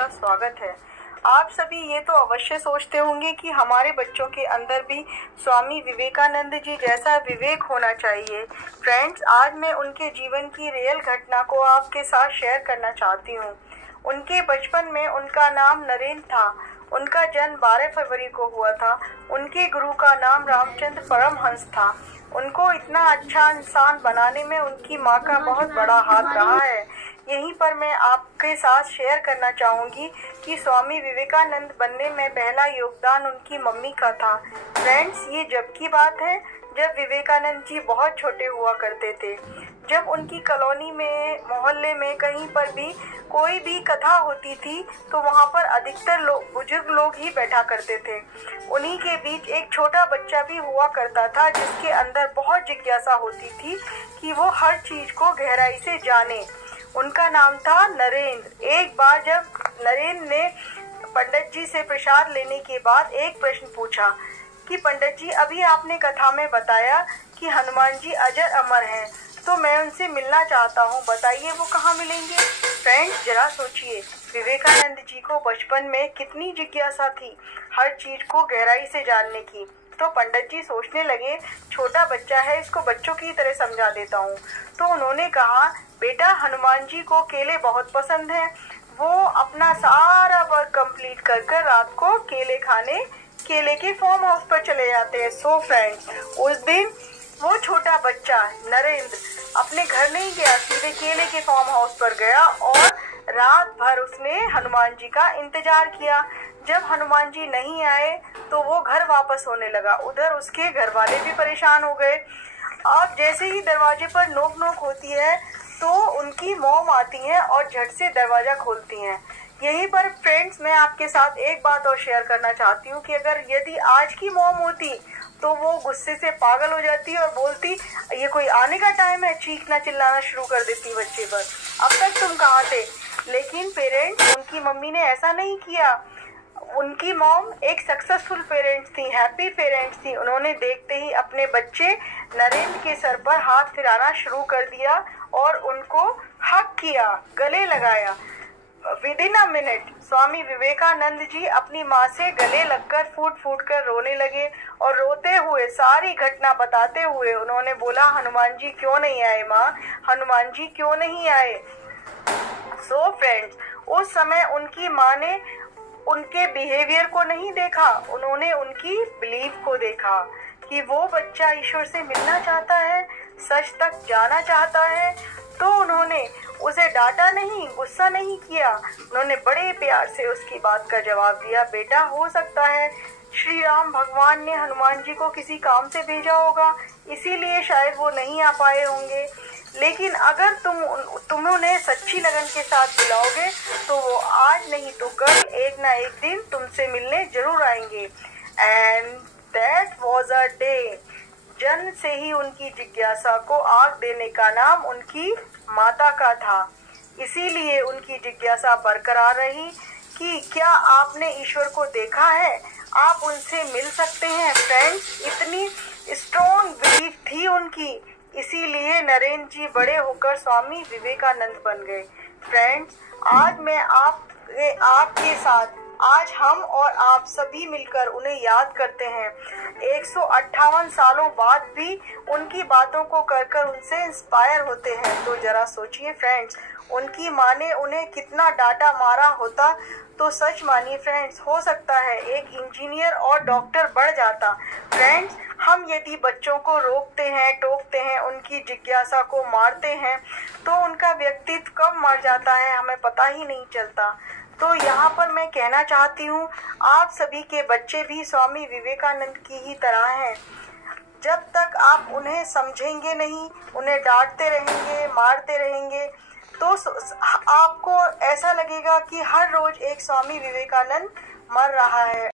आपका स्वागत है। आप सभी ये तो अवश्य सोचते होंगे कि हमारे बच्चों के अंदर भी स्वामी विवेकानंद जी जैसा विवेक होना चाहिए। फ्रेंड्स, आज मैं उनके जीवन की रियल घटना को आपके साथ शेयर करना चाहती हूँ। उनके बचपन में उनका नाम नरेंद्र था। उनका जन्म 12 फरवरी को हुआ था। उनके गुरु का नाम रामचंद्र परमहंस था। उनको इतना अच्छा इंसान बनाने में उनकी माँ का बहुत बड़ा हाथ रहा है। यहीं पर मैं आपके साथ शेयर करना चाहूँगी कि स्वामी विवेकानंद बनने में पहला योगदान उनकी मम्मी का था। फ्रेंड्स, ये जब की बात है जब विवेकानंद जी बहुत छोटे हुआ करते थे। जब उनकी कॉलोनी में, मोहल्ले में कहीं पर भी कोई भी कथा होती थी तो वहाँ पर अधिकतर बुजुर्ग लोग ही बैठा करते थे। उन्हीं के बीच एक छोटा बच्चा भी हुआ करता था जिसके अंदर बहुत जिज्ञासा होती थी कि वो हर चीज को गहराई से जाने। उनका नाम था नरेंद्र। एक बार जब नरेंद्र ने पंडित जी से प्रसाद लेने के बाद एक प्रश्न पूछा कि पंडित जी, अभी आपने कथा में बताया कि हनुमान जी अजर अमर हैं, तो मैं उनसे मिलना चाहता हूँ, बताइए वो कहाँ मिलेंगे। फ्रेंड्स, जरा सोचिए, विवेकानंद जी को बचपन में कितनी जिज्ञासा थी हर चीज को गहराई से जानने की। तो पंडित जी सोचने लगे, छोटा बच्चा है, इसको बच्चों की तरह समझा देता हूँ। तो उन्होंने कहा, बेटा, हनुमान जी को केले बहुत पसंद हैं। वो अपना सारा वर्क कंप्लीट कर कर रात को केले खाने केले के फार्म हाउस पर चले जाते हैं। सो फ्रेंड्स, उस दिन वो छोटा बच्चा नरेंद्र अपने घर नहीं गया, सीधे केले के फार्म हाउस पर गया और रात भर उसने हनुमान जी का इंतजार किया। जब हनुमान जी नहीं आए तो वो घर वापस होने लगा। उधर उसके घर वाले भी परेशान हो गए। अब जैसे ही दरवाजे पर नोक नोक होती है तो उनकी मॉम आती हैं और झट से दरवाजा खोलती हैं। यहीं पर फ्रेंड्स, मैं आपके साथ एक बात और शेयर करना चाहती हूँ कि अगर यदि आज की मॉम होती तो वो गुस्से से पागल हो जाती और बोलती, ये कोई आने का टाइम है, चीखना चिल्लाना शुरू कर देती बच्चे पर, अब तक तुम कहाँ थे। लेकिन पेरेंट्स, उनकी मम्मी ने ऐसा नहीं किया। उनकी मॉम एक सक्सेसफुल पेरेंट्स थी, हैप्पी पेरेंट्स थी। उन्होंने देखते ही अपने बच्चे नरेंद्र के सर पर हाथ फिराना शुरू कर दिया और उनको हक किया, गले लगाया। Within a minute Swami Vivekananda ji अपनी माँ से गले लगकर फूट फूट कर रोने लगे और रोते हुए सारी घटना बताते हुए उन्होंने बोला, हनुमान जी क्यों नहीं आए माँ, हनुमान जी क्यों नहीं आए। सो फ्रेंड्स, उस समय उनकी माँ ने उनके बिहेवियर को नहीं देखा, उन्होंने उनकी बिलीफ को देखा कि वो बच्चा ईश्वर से मिलना चाहता है, सच तक जाना चाहता है। तो उन्होंने उसे डांटा नहीं, गुस्सा नहीं किया। उन्होंने बड़े प्यार से उसकी बात का जवाब दिया, बेटा, हो सकता है श्री राम भगवान ने हनुमान जी को किसी काम से भेजा होगा, इसीलिए शायद वो नहीं आ पाए होंगे। लेकिन अगर तुम उन्हें सच्ची लगन के साथ बुलाओगे तो वो आज नहीं तो कल एक ना एक दिन तुमसे मिलने जरूर आएंगे। And that was a day. जन्म से ही उनकी जिज्ञासा को आग देने का नाम उनकी माता का था। इसीलिए उनकी जिज्ञासा बरकरार रही कि क्या आपने ईश्वर को देखा है, आप उनसे मिल सकते हैं। फ्रेंड्स, इतनी स्ट्रॉन्ग बिलीफ थी उनकी, इसीलिए नरेंद्र जी बड़े होकर स्वामी विवेकानंद बन गए। फ्रेंड्स, आज मैं आपके साथ, आज हम और आप सभी मिलकर उन्हें याद करते हैं। 158 सालों बाद भी उनकी बातों को कर उनसे इंस्पायर होते हैं। तो जरा सोचिए फ्रेंड्स, उनकी माँ ने उन्हें कितना डांटा मारा होता तो सच मानिए फ्रेंड्स, हो सकता है एक इंजीनियर और डॉक्टर बढ़ जाता। फ्रेंड्स, हम यदि बच्चों को रोकते हैं, टोकते हैं, उनकी जिज्ञासा को मारते हैं तो उनका व्यक्तित्व कब मर जाता है हमें पता ही नहीं चलता। तो यहाँ पर मैं कहना चाहती हूँ, आप सभी के बच्चे भी स्वामी विवेकानंद की ही तरह हैं। जब तक आप उन्हें समझेंगे नहीं, उन्हें डांटते रहेंगे, मारते रहेंगे, तो आपको ऐसा लगेगा कि हर रोज एक स्वामी विवेकानंद मर रहा है।